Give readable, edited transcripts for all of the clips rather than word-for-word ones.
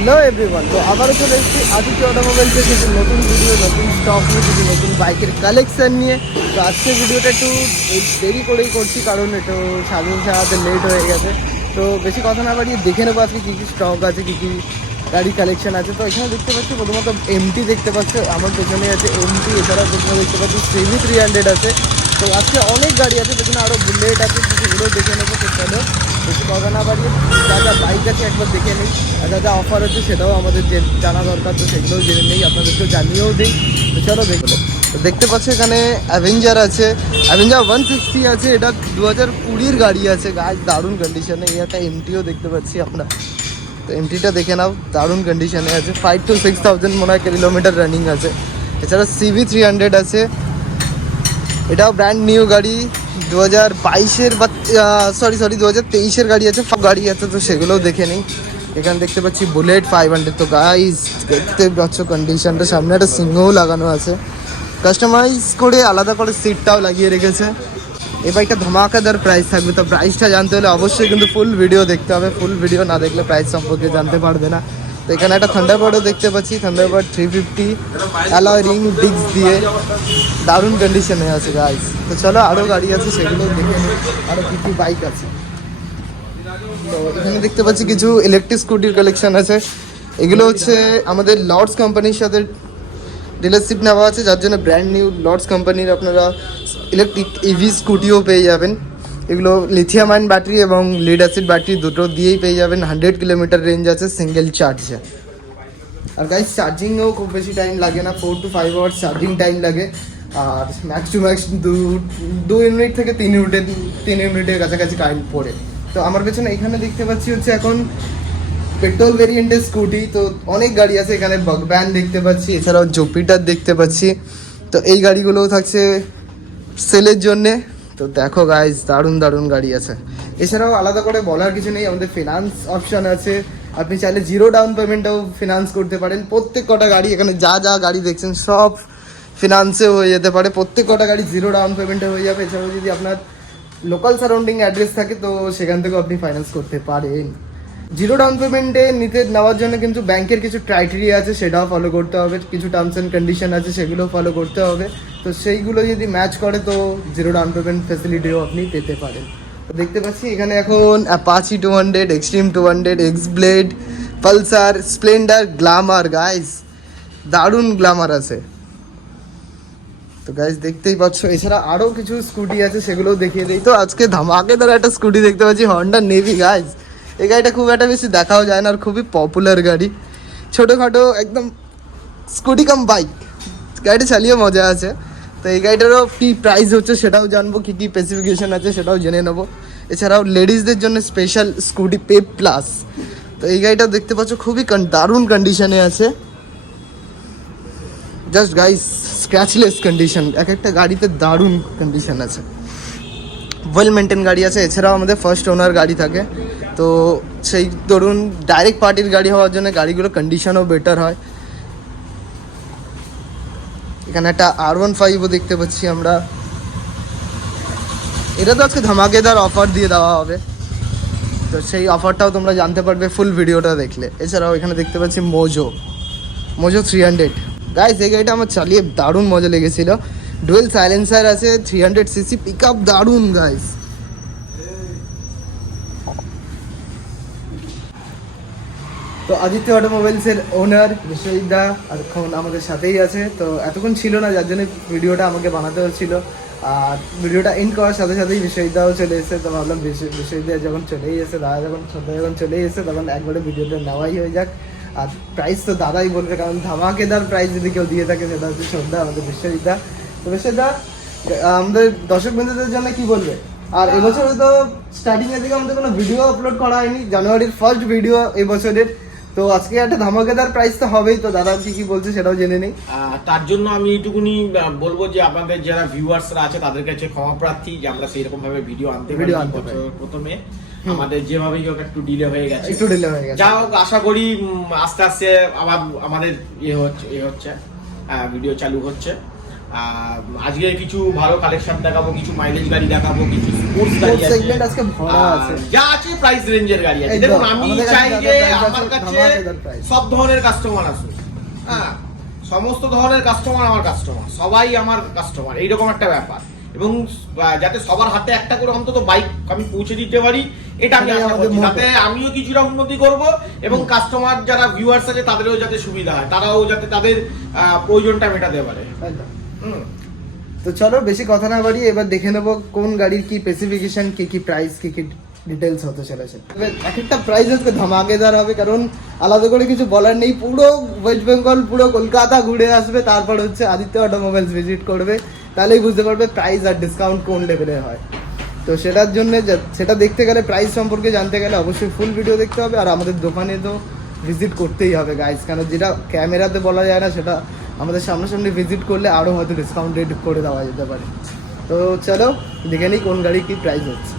Hello everyone, তো আবারও চলে এসেছি আদিত্য অটোমোবাইলসে কিছু নতুন ভিডিও, নতুন স্টক নিয়ে, কিছু নতুন বাইকের কালেকশান নিয়ে। তো আজকে ভিডিওটা একটু দেরি করেই করছি, কারণ একটু সাজাতে লেট হয়ে গেছে। তো বেশি কথা না বাড়িয়ে দেখে নেবো আজকে কী কী স্টক আছে, কী কী গাড়ি কালেকশান আছে। তো এখানে দেখতে পাচ্ছি প্রথমত এমটি দেখতে পাচ্ছি, আমার পেছনে আছে এমটি। এছাড়াও পেছনে দেখতে পাচ্ছি CV 300 আছে। তো আজকে অনেক গাড়ি আছে, পেছনে আরও বুলেট আছে, সেগুলো দেখে নেবো। তো চলো বেশি কথা না বাড়িয়ে যা যা বাইক আছে একবার দেখে নিই, আর যা যা অফার আছে সেটাও আমাদের যে জানা দরকার, তো সেগুলোও জেনে নেই, আপনাদেরকেও জানিয়েও দিই। তো চলো দেখলো। তো দেখতে পাচ্ছি এখানে অ্যাভেঞ্জার আছে, অ্যাভেঞ্জার 160 আছে। এটা 2020 গাড়ি আছে, গাছ দারুণ কন্ডিশনে। এই একটা এমটিও দেখতে পাচ্ছি আমরা, তো এমটিটা দেখে নাও, দারুণ কন্ডিশনে আছে। 5 to 6,000 মনে হয় কিলোমিটার রানিং আছে। এছাড়া CV 300 আছে, এটাও ব্র্যান্ড নিউ গাড়ি, 2022-এর বা 2023-এর গাড়ি আছে, গাড়ি আছে, তো সেগুলোও দেখে নিই। এখানে দেখতে পাচ্ছি বুলেট 500। তো গাইস দেখতে পাচ্ছ কন্ডিশনটা, সামনে একটা সিংহও লাগানো আছে, কাস্টমাইজ করে আলাদা করে সিটটাও লাগিয়ে রেখেছে। এই বাইকটা ধামাকাদার প্রাইস থাকবে। তো প্রাইসটা জানতে হলে অবশ্যই কিন্তু ফুল ভিডিও দেখতে হবে, ফুল ভিডিও না দেখলে প্রাইস সম্পর্কে জানতে পারবে না। তো এখানে একটা থান্ডারবার্ডও দেখতে পাচ্ছি, থান্ডারবার্ড 350 অ্যালয় রিং ডিস্ক দিয়ে, দারুণ কন্ডিশনে আছে গাইস। তো চলো আরও গাড়ি আছে, সেগুলো দেখে নিই, আরও কী কী বাইক আছে। তো এখানে দেখতে পাচ্ছি কিছু ইলেকট্রিক স্কুটির কালেকশন আছে। এগুলো হচ্ছে আমাদের লর্ডস কোম্পানির সাথে ডিলারশিপ নেওয়া আছে, যার জন্য ব্র্যান্ড নিউ লর্ডস কোম্পানির আপনারা ইলেকট্রিক ইভি স্কুটিও পেয়ে যাবেন। এগুলো লিথিয়াম আয়ন ব্যাটারি এবং লিড অ্যাসিড ব্যাটারি দুটো দিয়েই পেয়ে যাবেন। 100 কিলোমিটার রেঞ্জ আছে সিঙ্গেল চার্জে। আর গাইস চার্জিংও খুব বেশি টাইম লাগে না, 4 to 5 আওয়ার্স চার্জিং টাইম লাগে। আর ম্যাক্স টু ম্যাক্স 2 ইউনিট থেকে 3 ইউনিটের কাছাকাছি কারেন্ট পড়ে। তো আমার পেছনে এখানে দেখতে পাচ্ছি হচ্ছে এখন পেট্রোল ভেরিয়েন্টের স্কুটি। তো অনেক গাড়ি আছে এখানে, বাগব্যান দেখতে পাচ্ছি, এছাড়াও জুপিটার দেখতে পাচ্ছি। তো এই গাড়িগুলোও থাকছে সেলের জন্যে। তো দেখো গাইজ দারুণ দারুণ গাড়ি আছে। এছাড়াও আলাদা করে বলার কিছু নেই, আমাদের ফিনান্স অপশান আছে, আপনি চাইলে 0 ডাউন পেমেন্টেও ফিনান্স করতে পারেন। প্রত্যেক কটা গাড়ি এখানে যা যা গাড়ি দেখছেন সব ফিনান্সে হয়ে যেতে পারে, প্রত্যেক কটা গাড়ি 0 ডাউন পেমেন্টে হয়ে যাবে। এছাড়াও যদি আপনার লোকাল সারাউন্ডিং অ্যাড্রেস থাকে তো সেখান থেকেও আপনি ফাইন্যান্স করতে পারেন। 0 ডাউন পেমেন্টে নেওয়ার জন্য কিন্তু ব্যাংকের কিছু ক্রাইটেরিয়া আছে, সেটাও ফলো করতে হবে, কিছু টার্মস অ্যান্ড কন্ডিশন আছে, সেগুলো ফলো করতে হবে। তো সেইগুলো যদি ম্যাচ করে তো 0 ডাউন পেমেন্ট ফেসিলিটিও আপনি পেতে পারেন। তো দেখতে পাচ্ছি এখানে এখন Apache 200, Xtreme 200, Xblade, Pulsar, Splendor, Glamour. Guys দারুণ গ্ল্যামার আছে। তো গাইস দেখতেই পাচ্ছ, এছাড়া আরও কিছু স্কুটি আছে, সেগুলোও দেখিয়ে দিই। তো আজকে ধামাকেদার একটা স্কুটি দেখতে পাচ্ছি, হন্ডা নেভি। গাইস এই গাড়িটা খুব একটা বেশি দেখাও যায় না, আর খুবই পপুলার গাড়ি, ছোটোখাটো একদম স্কুটি কাম বাইক, গাড়িটা চালিয়ে মজা আছে। তো এই গাড়িটারও কী প্রাইস হচ্ছে সেটাও জানবো, কী কী স্পেসিফিকেশান আছে সেটাও জেনে নেবো। এছাড়াও লেডিসদের জন্য স্পেশাল স্কুটি পেপ প্লাস। তো এই গাড়িটাও দেখতে পাচ্ছ খুবই দারুণ কন্ডিশনে আছে, জাস্ট গাইস স্ক্র্যাচলেস কন্ডিশন। এক একটা গাড়িতে দারুণ কন্ডিশন আছে, ওয়েল মেনটেন গাড়ি আছে। এছাড়াও আমাদের ফার্স্ট ওনার গাড়ি থাকে, তো সেই ধরুন ডাইরেক্ট পার্টির গাড়ি হওয়ার জন্য গাড়িগুলোর কন্ডিশনও বেটার হয়। এখানে একটা R15ও দেখতে পাচ্ছি আমরা, এটা তো আজকে ধামাকেদার অফার দিয়ে দেওয়া হবে, তো সেই অফারটাও তোমরা জানতে পারবে ফুল ভিডিওটা দেখলে। এছাড়াও এখানে দেখতে পাচ্ছি মোজো 300। গাইস এই গাড়িটা আমার চালিয়ে দারুণ মজা লেগেছিলো, ডুয়েল সাইলেন্সার আছে, 300cc পিক আপ, দারুণ গাইস। তো আদিত্য অটোমোবাইলসের ওনার বিশ্বজিৎ দা এখন আমাদের সাথেই আছে। তো এতক্ষণ ছিল না, যার জন্য ভিডিওটা আমাকে বানাতে হচ্ছিলো। আর ভিডিওটা এন্ড করার সাথে সাথেই বিশ্বজিৎ দাও চলে এসেছে। তো ভাবলাম বিশ্বজিৎ দা যখন চলেই এসে, দাদা যখন চলেই এসে, তখন একবারে ভিডিওটা নেওয়াই হয়ে যাক। আর প্রাইস তো দাদাই বলবে, কারণ ধামাকেদার প্রাইস যদি কেউ দিয়ে থাকে সেটা হচ্ছে শ্রদ্ধা আমাদের বিশ্বজিৎ দা। তো বিশ্বজিৎ দা আমাদের দর্শক বন্ধুদের জন্য কি বলবে? আর এবছরে তো স্টার্টিংয়ের দিকে আমাদের কোনো ভিডিও আপলোড করা হয়নি, জানুয়ারির ফার্স্ট ভিডিও এবছরের। তো আজকে একটা ধামাকেদার প্রাইস তো হবেই, তো দাদা কি বলছে সেটাও জেনে নেই। তার জন্য আমি এইটুকুনি বলবো যে আপনাদের যারা ভিউয়ার্সরা আছে তাদের কাছে ক্ষমা প্রার্থী যে আমরা সেই রকম ভাবে ভিডিও আনতে পারি। প্রথমে আমাদের যেভাবেই হোক একটু ডিলে হয়ে গেছে, যা হোক আশা করি আস্তে আস্তে আবার আমাদের ভিডিও চালু হচ্ছে। আজকে কিছু ভালো কালেকশন দেখাবো, কিছু মাইলেজ গাড়ি দেখাবো, কিছু স্পোর্টস গাড়ি আছে, সেগমেন্ট আজকে ভরা আছে, যা আছে প্রাইস রেঞ্জের গাড়ি আছে। দেখুন আমি চাই যে আমার কাছে সব ধরনের কাস্টমার আসুক, হ্যাঁ সমস্ত ধরনের কাস্টমার আমার কাস্টমার, সবাই আমার কাস্টমার, এইরকম একটা ব্যাপার। এবং যাতে সবার হাতে একটা করে অন্তত বাইক আমি পৌঁছে দিতে পারি, এটা আমি আশা করছি, যাতে আমিও কিছুটা উন্নতি করব এবং কাস্টমার যারা ভিউয়ার্স আছে তাদেরও যাতে সুবিধা হয়, তারাও যাতে তাদের প্রয়োজনটা মেটাতে পারে। তো চলো বেশি কথা না বাড়ি, এবার দেখে নেবো কোন গাড়ির কি স্পেসিফিকেশন, কি প্রাইস, কি ডিটেলস হতে চলেছে। এক একটা প্রাইস আজকে ধামাকেদার হবে, কারণ আলাদা করে কিছু বলার নেই। পুরো ওয়েস্ট বেঙ্গল, পুরো কলকাতা ঘুরে আসবে, তারপর হচ্ছে আদিত্য অটোমোবাইলস ভিজিট করবে, তাহলেই বুঝতে পারবে প্রাইস আর ডিসকাউন্ট কোন লেভেলের হয়। তো সেটার জন্য সেটা দেখতে গেলে, প্রাইস সম্পর্কে জানতে গেলে অবশ্যই ফুল ভিডিও দেখতে হবে, আর আমাদের দোকানে তো ভিজিট করতেই হবে গাইস, কারণ যেটা ক্যামেরাতে বলা যায় না সেটা আমাদের সামনাসামনি ভিজিট করলে আরও হয়তো ডিসকাউন্ট রেট করে দেওয়া যেতে পারে। তো চলো দেখে নিই কোন গাড়ি কি প্রাইস হচ্ছে।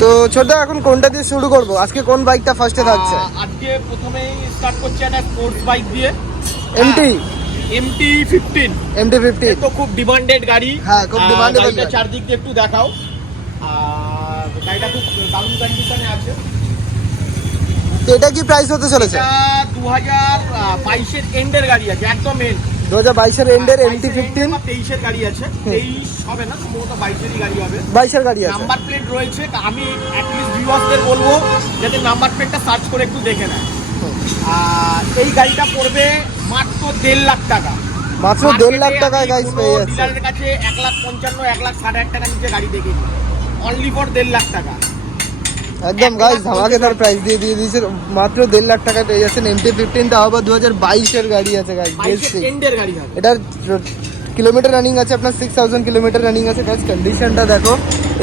তো ছোট এখন কোনটা দিয়ে শুরু করব? আজকে কোন বাইকটা ফার্স্টে থাকছে? আজকে প্রথমেই স্টার্ট করছি একটা স্পোর্টস বাইক দিয়ে, MT-15 তো খুব ডিমান্ডেড গাড়ি। হ্যাঁ খুব ডিমান্ডেড গাড়ি। চারদিক দিয়ে একটু দেখাও, আর গাড়িটা খুব দারুণ কন্ডিশনে আছে। তো এটা কি প্রাইস হতে চলেছে? এটা 2022 এর এন্ডের গাড়ি আছে, একদম এন্ড 2022 এর এন্ডের MT-15, 23 এর গাড়ি আছে, 23 হবে না সম্ভবত 22 এর গাড়ি হবে, 22 এর গাড়ি আছে, নাম্বার প্লেট রয়েছে। আমি অ্যাটলিস্ট ভিউয়ারদের বলবো যাতে নাম্বার প্লেটটা সার্চ করে একটু দেখে নেয়। এই গাড়িটা পড়বে মাত্র 1.5 লাখ টাকা, মাত্র 1.5 লাখ টাকায় গাইস পেয়ে যাচ্ছে। ডিলারের কাছে 1,55,000 1,60,000 টাকা নিচে গাড়ি দেখেছি, অনলি ফর 1.5 লাখ টাকা। একদম গাইস ধামাকেদার প্রাইস দিয়ে দিয়েছে, মাত্র 1.5 লাখ টাকায় পেয়ে যাচ্ছেন MT-15, তাও আবার 2022 এর গাড়ি আছে গাইস। এন্ডের গাড়ি হবে, এটার কিলোমিটার রানিং আছে আপনার 6000 কিলোমিটার রানিং আছে গাইস। কন্ডিশনটা দেখো,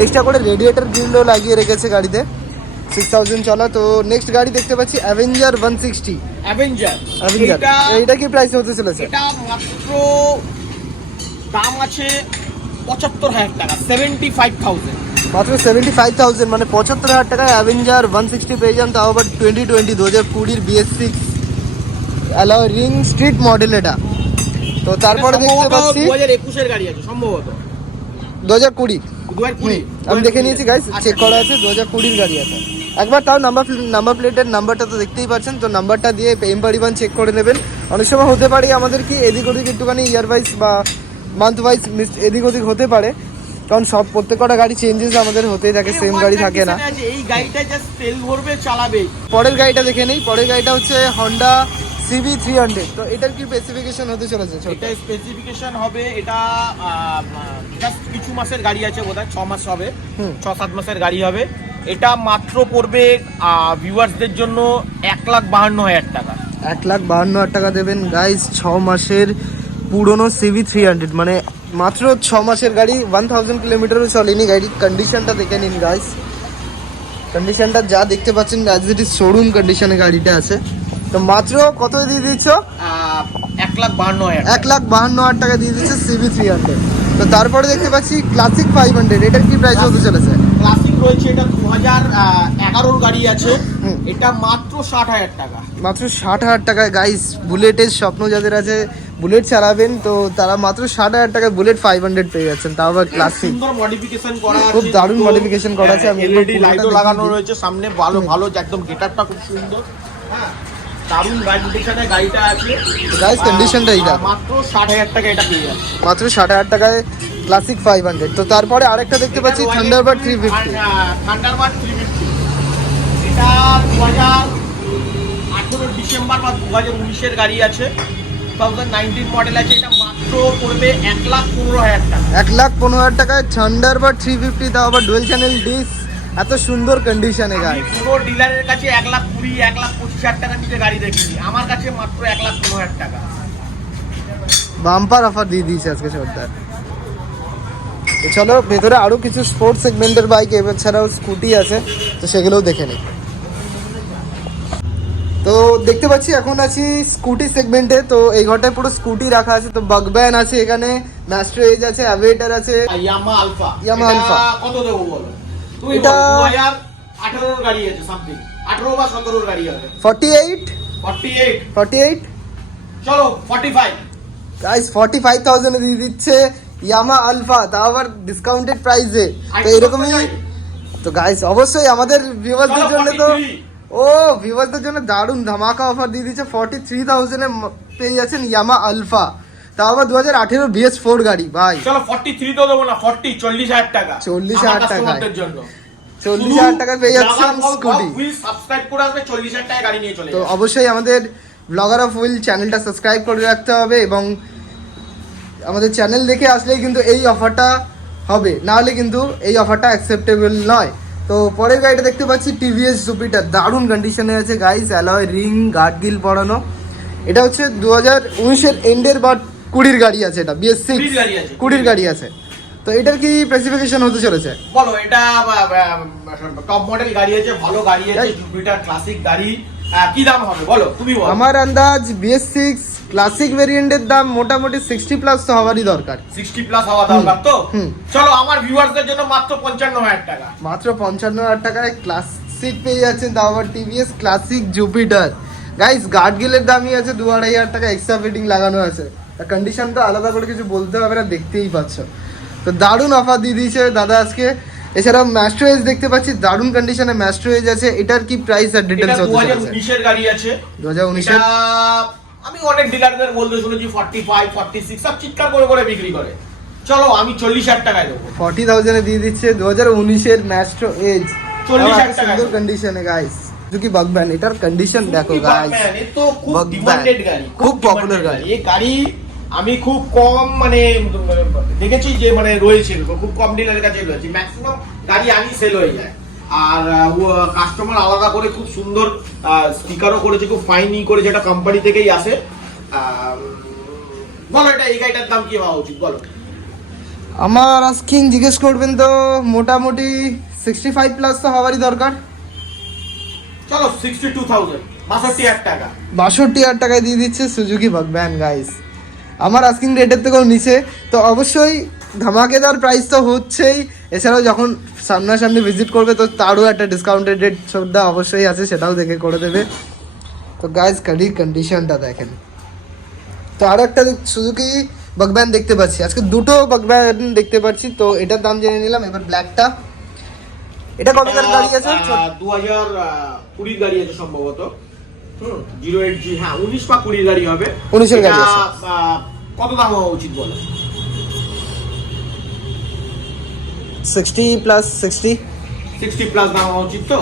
এক্সট্রা করে রেডিয়েটর গ্রিলও লাগিয়ে রেখেছে গাড়িতে, 6000 চলা। তো নেক্সট গাড়ি দেখতে পাচ্ছি অ্যাভেঞ্জার 160। অ্যাভেঞ্জার এইটা কি প্রাইস হতে চলেছে? এটা মাত্র দাম আছে 75,000 টাকা, 75,000, মাত্র 75,000, মানে 75,000 টাকায় অ্যাভেঞ্জার 160 পেয়ে যান, তাও আবার 2020 BS6 alloy ring street model এটা। তো তারপরে দেখতে পাচ্ছি 2021 এর গাড়ি আছে সম্ভবত, 2020 আমি দেখে নিয়েছি গাইস, চেক করা আছে 2020 এর গাড়ি আছে। একবার তাও নাম্বার প্লেটের নাম্বারটা তো দেখতেই পাচ্ছেন, তো নাম্বারটা দিয়ে M/1 চেক করে নেবেন। অনেক সময় হতে পারে আমাদের কি এদিক ওদিক একটুখানি ইয়ার ওয়াইজ বা মান্থ ওয়াইজ এদিক ওদিক হতে পারে, কারণ সব প্রত্যেকটা গাড়ি চেঞ্জেস আমাদের হতেই থাকে, সেম গাড়ি থাকে না। এই গাড়িটা জাস্ট তেল ভরবে চালাবে। পরের গাড়িটা দেখে নেই, পরের গাড়িটা হচ্ছে Honda CB300। তো এটার কি স্পেসিফিকেশন হতে চলেছে? এটা স্পেসিফিকেশন হবে, এটা জাস্ট কিছু মাসের গাড়ি আছে, বোধহয় 6 মাস হবে, 6-7 মাসের গাড়ি হবে। এটা মাত্র পড়বে ভিউয়ার্সদের জন্য 1,52,000 টাকা। 1,52,000 টাকা দেবেন গাইস, 6 মাসের পুরনো CB300, মানে মাত্র 6 মাসের গাড়ি, 1000 কিলোমিটারও চলেনি। গাড়ির কন্ডিশনটা দেখে নিন গাইস, কন্ডিশনটা যা দেখতে পাচ্ছেন অ্যাজ ইট ইজ শোরুম কন্ডিশনে গাড়িটা আছে। তো মাত্র কত দিয়ে দিচ্ছ? 1,52,000 টাকা দিয়ে দিচ্ছে CB300। তো তারপরে দেখতে পাচ্ছি ক্লাসিক 500, এটার কি প্রাইস হতে চলেছে? ক্লাসিক রয়েছে, এটা 2011 গাড়ি আছে, এটা মাত্র 60,000 টাকা। মাত্র 60,000 টাকায় গাইস, বুলেটের স্বপ্ন যাদের আছে, বুলেট চালাবেন, তো তারা মাত্র 60,000 টাকায় বুলেট 500 পেয়ে যাচ্ছেন, তাও আবার ক্লাসিক। সুন্দর মডিফিকেশন করা আছে, খুব দারুণ মডিফিকেশন করা আছে। আমি LED লাইটও লাগানো রয়েছে সামনে, ভালো ভালো একদম গেটআপটা খুব সুন্দর। হ্যাঁ দারুণ কন্ডিশনে গাড়িটা আছে গাইস, কন্ডিশনটা এইটা মাত্র 60,000 টাকা এটা পেয়ে যাচ্ছে, মাত্র 60,000 টাকায় ক্লাসিক 500। তো তারপরে আরেকটা দেখতে পাচ্ছি থান্ডারবার্ড 350। থান্ডারবার্ড 350 এটা 2018 ডিসেম্বর বা 2019 এর গাড়ি আছে, 2019 মডেল আছে। এটা মাত্র পড়বে 1,15,000 টাকা। 1,15,000 টাকায় থান্ডারবার্ড 350, তাও আবার ডুয়েল চ্যানেল ডিস, এত সুন্দর কন্ডিশনে গাড়ি। পুরো ডিলারের কাছে 1,20,000 1,25,000 টাকা নিচে গাড়ি দেখিনি, আমার কাছে মাত্র 1,15,000 টাকা। বাম্পার অফার দিয়ে দিয়েছে আজকে সর্দার। তো চলো ভেতরে আরো কিছু স্পোর্টস সেগমেন্টের বাইক এছাড়াও স্কুটি আছে, তো সেগুলোও দেখে নিই। তো দেখতে পাচ্ছি এখন আছি স্কুটি সেগমেন্টে, তো এই ঘরটায় পুরো স্কুটি রাখা আছে। তো বাগব্যান আছে এখানে, ম্যাস্ট্রো এজ আছে, অ্যাভিয়েটার আছে, ইয়ামাহা আলফা। কত দেবো বলো? এটা 2018 এর গাড়ি আছে, সামথিং 18 বা 17 এর গাড়ি হবে। 48 চলো 45 গাইস 45,000 এ দিয়ে দিচ্ছে ইয়ামা আলফা, তাও আবার ডিসকাউন্টেড প্রাইসে। তো এরকমই তো গাইস অবশ্যই আমাদের ভিউয়ারদের জন্য তো ভিউয়ারদের জন্য দারুণ ধামাকা অফার দিয়ে দিচ্ছে। 43,000 এ পেয়ে যাচ্ছেন ইয়ামা আলফা, তাও আবার 2018 BS4 গাড়ি ভাই। চলো 43 তো দেবো না, 40,000 টাকা, 40,000 টাকার জন্য 40,000 টাকা পেয়ে যাচ্ছেন স্কুটি। সাবস্ক্রাইব করে আসবে, 40,000 টাকা গাড়ি নিয়ে চলে তো যাবে। অবশ্যই আমাদের ব্লগার অফ হুইল চ্যানেলটা সাবস্ক্রাইব করে রাখতে হবে, এবং আমাদের চ্যানেল দেখে আসলেই কিন্তু এই অফারটা হবে, না হলে কিন্তু এই অফারটা অ্যাকসেপ্টেবল নয়। তো পরের গাড়িটা দেখতে পাচ্ছি টিভিএস জুপিটার, দারুণ কন্ডিশনে আছে গাইস, অ্যালয় রিং গার্ড গিল পড়ানো। এটা হচ্ছে 2019-এর এন্ডের বা 20-র গাড়ি আছে, এটা BS6 20-র গাড়ি আছে। তো এটার কি স্পেসিফিকেশন হতে চলেছে বলো? এটা টপ মডেল গাড়ি আছে, ভালো গাড়ি আছে, জুপিটার ক্লাসিক গাড়ি। কি দাম হবে বলো, তুমি বলো। আমার আন্দাজ BS6 ক্লাসিক ভেরিয়েন্টের দাম মোটামুটি 60 প্লাস তো হওয়ারই দরকার। 60 প্লাস হওয়া দরকার তো। চলো আমার ভিউয়ারদের জন্য মাত্র 55,000 টাকা, মাত্র 55,000 টাকায় ক্লাসিক পেয়ে যাচ্ছেন, তাও আবার TVS classic Jupiter. Guys guard গিলের দামই আছে 2,500 টাকা, এক্সট্রা ফিটিং লাগানো আছে। কন্ডিশন তো আলাদা করে কিছু বলতে হবে না, দেখতেই পাচ্ছ। তো দারুণ অফার দিয়ে দিয়েছে দাদা আজকে। এছাড়াও ম্যাস্ট্রো এজ দেখতে পাচ্ছি, দারুণ কন্ডিশনে ম্যাস্ট্রো এজ আছে। এটার কি প্রাইস আর ডিটেইলস হতে চলেছে? 2019-এর গাড়ি আছে, 2019-এর। আমি অনেক ডিলারদের বলতে শুনেছি 45, 46 সব চিৎকার করে করে বিক্রি করে। চলো আমি 40,000 টাকায় দেবো। 40,000 এ দিয়ে দিচ্ছে 2019-এর ম্যাস্ট্রো এজ, 40,000 টাকা সুন্দর কন্ডিশনে গাইস। সুজুকি বাগম্যান, এটার কন্ডিশন দেখো গাইস, এ তো খুব ডিমান্ডেড গাড়ি, খুব পপুলার গাড়ি। এই গাড়ি আমি খুব কম মানে দেখেছি যে মানে রয়েছে, খুব কম ডিলারের কাছে রয়েছে, ম্যাক্সিমাম গাড়ি আমি সেল হয়ে যায়। আর কাস্টমার আলাদা করে খুব সুন্দর স্টিকারও করেছে, খুব ফাইন করেছে, এটা কোম্পানি থেকেই আসে। বলো এটা এই গাড়িটার দাম কি হওয়া উচিত বলো? আমার আস্কিং জিজ্ঞেস করবেন তো মোটামুটি 65 প্লাস তো হওয়ারই দরকার। চলো 62,000, 62,000 টাকা, 62,000 টাকায় দিয়ে দিচ্ছে সুজুকি বাগম্যান গাইস। আমার আস্কিং রেটের থেকেও নিচে, তো অবশ্যই ধামাকেদার প্রাইস তো হচ্ছেই। এছাড়াও যখন সামনাসামনি ভিজিট করবে তো তারও একটা ডিসকাউন্টেড রেট সবটা অবশ্যই আছে, সেটাও দেখে করে দেবে। তো গাইস গাড়ির কন্ডিশনটা দেখেন। তো আরও একটা সুজুকি বাগম্যান দেখতে পাচ্ছি, আজকে দুটো বাগম্যান দেখতে পাচ্ছি। তো এটার দাম জেনে নিলাম। এবার ব্ল্যাকটা, এটা কতটার গাড়ি আছে? 2020 গাড়ি আছে সম্ভবত। 08G, হ্যাঁ 19 বা 20 গাড়ি হবে। 19-এর গাড়ি আছে। কত দাম হওয়া উচিত বলো? 60 প্লাস 60 প্লাস দাম হওয়া উচিত তো।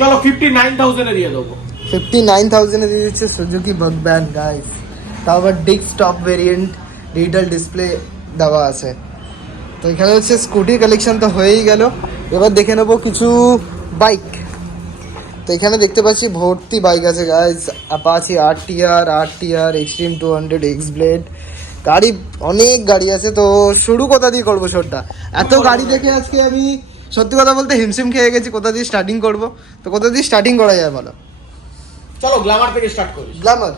চলো 59,000 এ দিয়ে দেবো। 59,000 এ দিয়ে দিচ্ছে সুজুকি বাগম্যান গাইস, তাও আবার ডেস্কটপ ভেরিয়েন্ট, ডিজিটাল ডিসপ্লে দেওয়া আছে। তো এখানে হচ্ছে স্কুটির কালেকশন তো হয়েই গেল। এবার দেখে নেবো কিছু বাইক। তো এখানে দেখতে পাচ্ছি ভর্তি বাইক আছে guys, Apache RTR, Xtreme 200, Xblade, গাড়ি অনেক গাড়ি আছে। তো শুরু কোথা দিয়ে করবো শোটা? এত গাড়ি দেখে আজকে আমি সত্যি কথা বলতে হিমশিম খেয়ে গেছি, কোথা দিয়ে স্টার্টিং করবো। তো কোথা দিয়ে স্টার্টিং করা যায় বলো? চলো গ্ল্যামার থেকে স্টার্ট করি। গ্ল্যামার,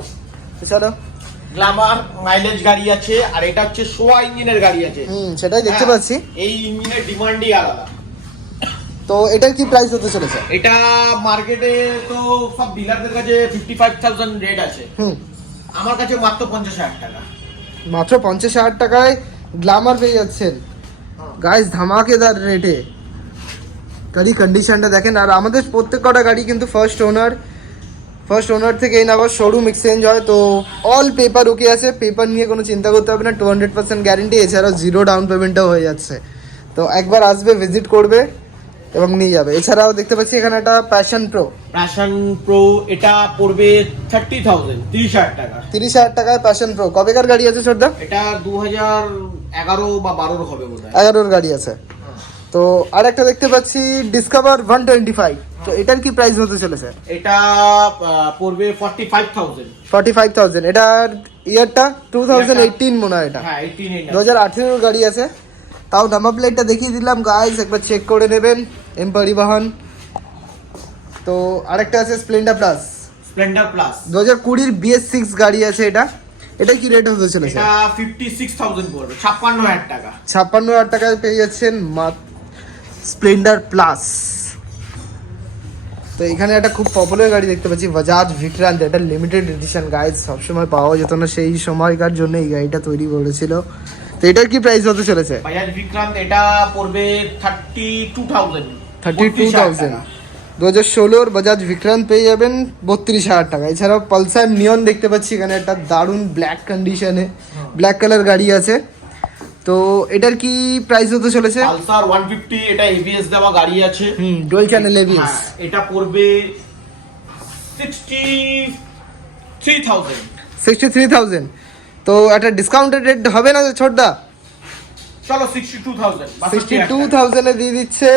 চলো। গ্ল্যামার মাইলেজ গাড়ি আছে, আর এটা হচ্ছে সোয়া ইঞ্জিনের গাড়ি আছে। সেটাই দেখতে পাচ্ছি। এই ইঞ্জিনের ডিমান্ডই আলাদা। তো এটার কি প্রাইস হতে চলেছে? এটা মার্কেটে তো সব ডিলারদের কাছে 55,000 রেট আছে, আমার কাছে মাত্র 50,000 টাকা। মাত্র 50,000 টাকায় গ্ল্যামার পেয়ে যাচ্ছেন গাইস, ধামাকেদার রেটে। গাড়ি কন্ডিশনটা দেখেন। আর আমাদের প্রত্যেক কটা গাড়ি কিন্তু ফার্স্ট ওনার থেকে আবার শোরুম এক্সচেঞ্জ হয়। তো অল পেপার ওকে আছে, পেপার নিয়ে কোনো চিন্তা করতে হবে না, 200% গ্যারেন্টি। এছাড়াও 0 ডাউন পেমেন্টও হয়ে যাচ্ছে। তো একবার আসবে, ভিজিট করবে এবং নিয়ে যাবে। এছাড়াও দেখতে পাচ্ছি এখানে একটা প্যাশন প্রো, এটা পড়বে 30,000 টাকা। 30,000 টাকায় প্যাশন প্রো। কবেকার গাড়ি আছে ছোটদা? এটা 2011 বা 12 হবে বোধহয়। 11-র গাড়ি আছে। তো আর একটা দেখতে পাচ্ছি ডিসকভার 125। তো এটার কি প্রাইস হতে চলেছে? এটা পড়বে 45,000। এটার ইয়ারটা 2018 মনে হয়। এটা 2018-এর গাড়ি আছে। তাও নাম্বার প্লেটটা দেখিয়ে দিলাম গাইস, একবার চেক করে নেবেন। এম পরিবহন। তো আরেকটা আছে স্প্লেন্ডার প্লাস 2020-র BS6 গাড়ি আছে। এটা কি রেট হতে চলেছে? এটা 56,000 পড়বে, 56,000 টাকা। 56,000 টাকায় পেয়ে যাচ্ছেন স্প্লেন্ডার প্লাস। তো তো এখানে একটা খুব পপুলার গাড়ি দেখতে পাচ্ছি বাজাজ ভিক্রান্ত, এটা লিমিটেড এডিশন গাইজ, সবসময় পাওয়া যেত না, সেই সময়কার জন্য এই গাড়িটা তৈরি করেছিল। তো এটার কি প্রাইস হতে চলেছে? বাজাজ বিক্রান্ত এটা পড়বে 32,000। 32,000 2016 বাজাজ বিক্রান্ত পেয়ে যাবেন 32,000 টাকা। এছাড়াও পালসার নিয়ন দেখতে পাচ্ছি এখানে একটা দারুণ ব্ল্যাক কন্ডিশনে, ব্ল্যাক কালার গাড়ি আছে। তো এটার কি প্রাইস হতে চলেছে? পালসার 150, এটা এবিএস দেওয়া গাড়ি আছে, ডুয়াল চ্যানেল এবিএস। এটা পড়বে 63,000। 63,000। তো একটা ডিসকাউন্টেড রেট হবে না ছোটদা? চলো 62,000। 62,000 এ দিয়ে দিচ্ছে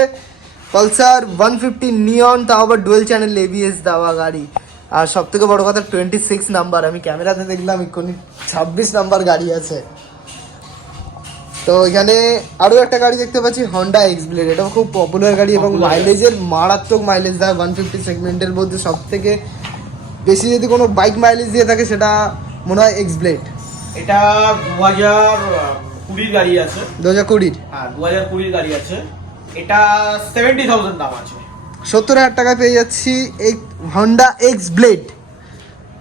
পালসার 150 নিয়ন, তাও আবার ডুয়েল চ্যানেল এবিএস দেওয়া গাড়ি। আর সব থেকে বড় কথা 26 নাম্বার, আমি ক্যামেরাতে দেখলাম এক্ষুনি 26 নাম্বার গাড়ি আছে। তো এখানে আরও একটা গাড়ি দেখতে পাচ্ছি হন্ডা এক্স ব্লেড, এটাও খুব পপুলার গাড়ি এবং মাইলেজের মারাত্মক মাইলেজ দেয়। 150 সেগমেন্টের মধ্যে সব থেকে বেশি যদি কোনো বাইক মাইলেজ দিয়ে থাকে সেটা মনে হয় এক্স ব্লেড। এটা 2020 গাড়ি আছে। 2020? হ্যাঁ 2020 গাড়ি আছে। এটা 70,000 দাম আছে। 70,000 টাকায় পেয়ে যাচ্ছি এই হন্ডা এক্স ব্লেড।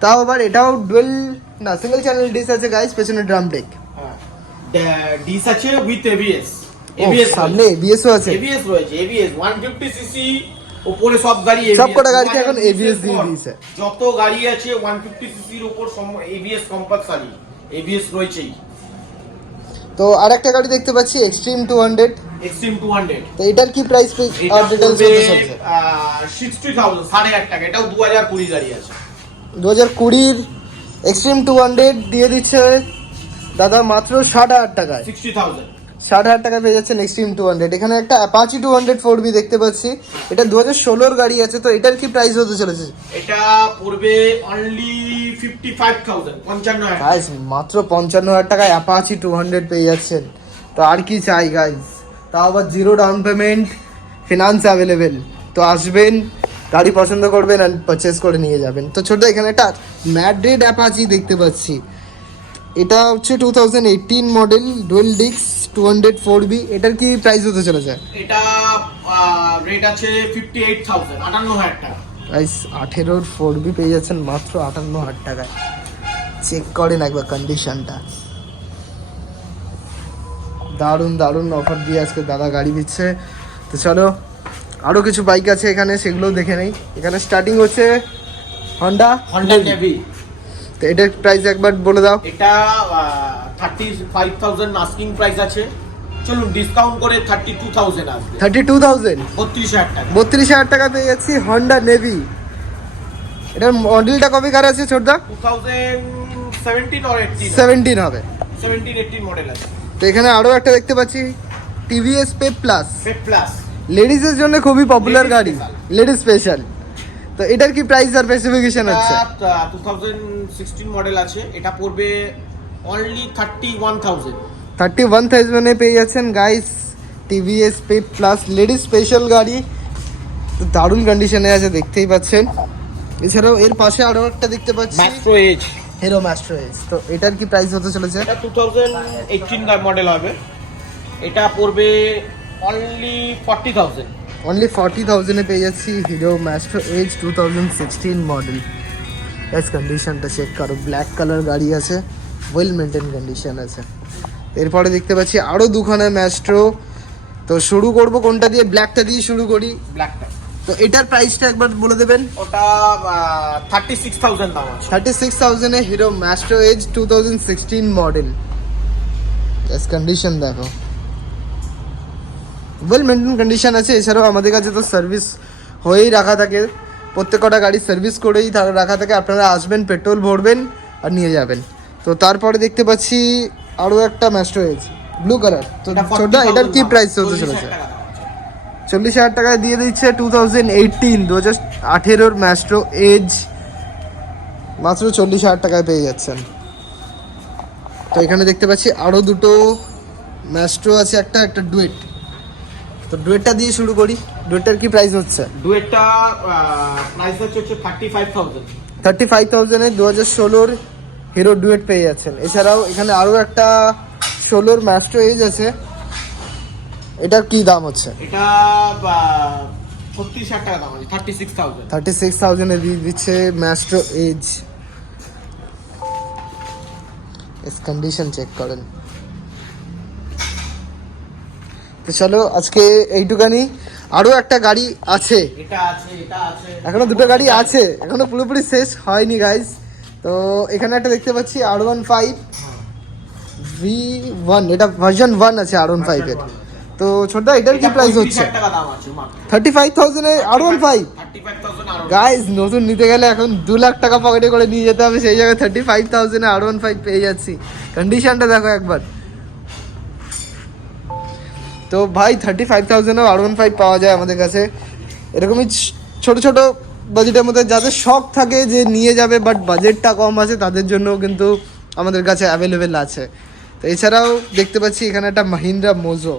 তাও আবার এটাও ডুয়েল না সিঙ্গেল চ্যানেল ডিস আছে গাইস, পেছনে ড্রাম ব্রেক। ডিস আছে উইথ এবিএস। সামনে এবিএসও আছে। এবিএস রয়েছে, এবিএস 150 সিসি উপরে সব গাড়ি এবিএস। সবকটা গাড়িতে এখন এবিএস দিয়ে দিয়েছে। যত গাড়ি আছে 150 সিসির উপর এবিএস কম্পালসারি, এবিএস রয়েছেই। তো আরেকটা গাড়ি দেখতে পাচ্ছি এক্সট্রিম 200। এক্সট্রিম 200, তো এটার কি প্রাইস আর ডিটেইলস হতে চলছে? 60,000, 6,500 টাকা। এটাও 2020 গাড়ি আছে। 2020 এক্সট্রিম 200 দিয়ে দিচ্ছে দাদা মাত্র 60,000 টাকায়। 60,000। 60,000 টাকা পেয়ে যাচ্ছেন এক্সট্রিম 200। এখানে একটা অ্যাপাচি 200 4B দেখতে পাচ্ছি, এটা 2016 গাড়ি আছে। তো এটার কি প্রাইস হতে চলেছে? এটা পড়বে অনলি 55,000, 55,000। গাইস মাত্র 55,000 টাকায় অ্যাপাচি 200 পেয়ে যাচ্ছেন। তো আর কি চাই গাইস, তাও আবার zero down payment, finance available. তো আসবেন, গাড়ি পছন্দ করবেন আর পারচেস করে নিয়ে যাবেন। তো ছোট এখানে একটা ম্যাড্রিড অ্যাপাচি দেখতে পাচ্ছি, এটা হচ্ছে 2018 মডেল, ডুয়েল ডিস্ক 200 4B। এটার কি প্রাইস হতে চলেছে? এটা রেট আছে 58,000, 58,000 টাকা। গাইস 18 4B পেয়ে যাচ্ছেন মাত্র 58,000 টাকায়। চেক করেন একবার কন্ডিশনটা, দারুণ দারুণ অফার দিয়ে আজকে দাদা গাড়ি দিচ্ছে। তো চলো আরও কিছু বাইক আছে এখানে, সেগুলোও দেখে নেই। এখানে স্টার্টিং হচ্ছে হন্ডা নেভি। তো এটার প্রাইস একবার বলে দাও। এটা 35,000 আস্কিং প্রাইস আছে, চলুন ডিসকাউন্ট করে 32,000 আসবে। 32,000? 32,000 টাকা। 32,000 টাকা পেয়ে যাচ্ছি হন্ডা নেভি। এটার মডেলটা কবে কার আছে ছোটদা? 2017 or 18? 17 হবে। 17-18 মডেল আছে। তো এখানে আরও একটা দেখতে পাচ্ছি TVS Pep Plus. Pep Plus লেডিসের জন্য খুবই পপুলার Ladies গাড়ি, special। Ladies special. তো এটার কি প্রাইস আর স্পেসিফিকেশন আছে? 2016 মডেল আছে। এটা পড়বে অনলি 31,000। 31,000 এ পেয়ে যাচ্ছেন guys TVS Pep plus ladies special গাড়ি। তো দারুণ কন্ডিশনে আছে দেখতেই পাচ্ছেন। এছাড়াও এর পাশে আরও একটা দেখতে পাচ্ছি Maestro Edge, Hero Maestro Edge. তো এটার কি প্রাইস হতে চলেছে? এটা 2018 মডেল হবে। এটা পড়বে অনলি 40,000। অনলি 40,000 এ পেয়ে যাচ্ছি Hero Maestro Edge 2016 model. Guys কন্ডিশনটা চেক করো, ব্ল্যাক কালার গাড়ি আছে, ওয়েল মেনটেন কন্ডিশন আছে। এরপরে দেখতে পাচ্ছি আরও দুখানা ম্যাস্ট্রো। তো শুরু করব কোনটা দিয়ে? ব্ল্যাকটা দিয়ে শুরু করি। ব্ল্যাকটা। তো এটার প্রাইসটা একবার বলে দেবেন। ওটা 36,000 দাম আছে। 36,000 এ Hero Maestro Edge 2016 model. Guys condition দেখো, ওয়েল মেনটেন কন্ডিশন আছে। এছাড়াও আমাদের কাছে তো সার্ভিস হয়েই রাখা থাকে, প্রত্যেকটা গাড়ি সার্ভিস করেই রাখা থাকে। আপনারা আসবেন, পেট্রোল ভরবেন আর নিয়ে যাবেন। তো তারপরে দেখতে পাচ্ছি আরও একটা ম্যাস্ট্রো এজ ব্লু কালার। তো ছোটদা এটার কি প্রাইস হতে চলেছে? 40,000 টাকায় দিয়ে দিচ্ছে 2018 ম্যাস্ট্রো এজ, মাত্র 40,000 টাকায় পেয়ে যাচ্ছেন। তো এখানে দেখতে পাচ্ছি আরও দুটো ম্যাস্ট্রো আছে, একটা ডুয়েট। তো ডুয়েটটা দিয়ে শুরু করি। ডুয়েটটার কি প্রাইস হচ্ছে? ডুয়েটটা প্রাইস হচ্ছে 35,000। 35,000 এ 2016 হিরো ডুয়েট পেয়ে যাচ্ছেন। এছাড়াও এখানে আরও একটা 16 ম্যাস্ট্রো এজ আছে, এটার কি দাম হচ্ছে? এটা 36,000 টাকা দাম আছে, 36,000। 36,000 এ দিয়ে দিচ্ছে ম্যাস্ট্রো এজ। এস কন্ডিশন চেক করেন। তো চলো আজকে এইটুকানি। আরো একটা গাড়ি আছে, এটা আছে, এটা আছে, এখনো দুটো গাড়ি আছে, এখনো পুরোপুরি শেষ হয়নি গাইজ। তো এখানে একটা দেখতে পাচ্ছি R15 V1, এটা ভার্সন 1 আছে R15 এর। তো ছোটদা এটার কি প্রাইস হচ্ছে? 35,000 টাকা দাম আছে মাত্র। 35,000 এ R15 35,000 আর গাইজ। নতুন নিতে গেলে এখন 2 লাখ টাকা পকেটে করে নিয়ে যেতে হবে, সেই জায়গায় 35,000 এ R15 পেয়ে যাচ্ছি। কন্ডিশনটা দেখো একবার। তো ভাই 35,000 এ R15 পাওয়া যায় আমাদের কাছে। এরকমই ছোট ছোট বাজেটের মধ্যে যাদের শখ থাকে যে নিয়ে যাবে বাট বাজেটটা কম আছে, তাদের জন্য কিন্তু আমাদের কাছে অ্যাভেলেবেল আছে। তো এছাড়াও দেখতে পাচ্ছি এখানে একটা মাহিন্দ্রা মোজো।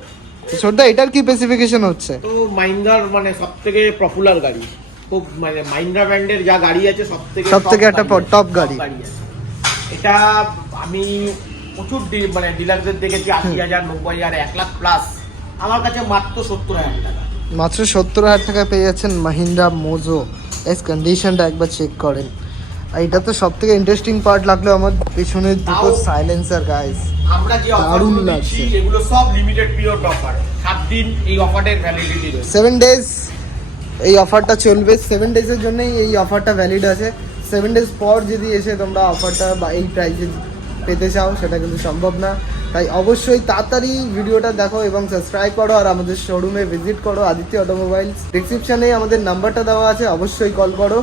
তো ছোটদা এটার কি স্পেসিফিকেশন হচ্ছে? তো মাহিন্দ্রার মানে সবথেকে পপুলার গাড়ি, খুব মানে মাহিন্দ্রা ব্র্যান্ডের যা গাড়ি আছে সবথেকে একটা টপ গাড়ি। আছে। এটা আমি প্রচুর মানে ডিলারদের দেখেছি 80,000, 90,000, 1 লাখ প্লাস। আমার কাছে মাত্র 70,000 টাকা। মাত্র 70,000 টাকা পেয়ে যাচ্ছেন মাহিন্দ্রা মোজো। এস কন্ডিশনটা একবার চেক করেন। আর এটা তো সব থেকে ইন্টারেস্টিং পার্ট লাগলো আমার, পেছনে দুটো সাইলেন্সার গাইস। আমরা যে অফারগুলো দিচ্ছি এগুলো সব লিমিটেড পিরিয়ড অফার। 7 দিন এই অফারের ভ্যালিডিটি রয়েছে। 7 ডেজ এই অফারটা চলবে। 7 ডেজের জন্যই এই অফারটা ভ্যালিড আছে। 7 ডেজ পর যদি এসে তোমরা অফারটা বা এই প্রাইসে পেতে চাও সেটা কিন্তু সম্ভব না। তাই অবশ্যই তাড়াতাড়ি ভিডিওটা দেখো এবং সাবস্ক্রাইব করো আর আমাদের শোরুমে ভিজিট করো আদিত্য অটোমোবাইলস। ডেসক্রিপশনে আমাদের নাম্বারটা দেওয়া আছে, অবশ্যই কল করো।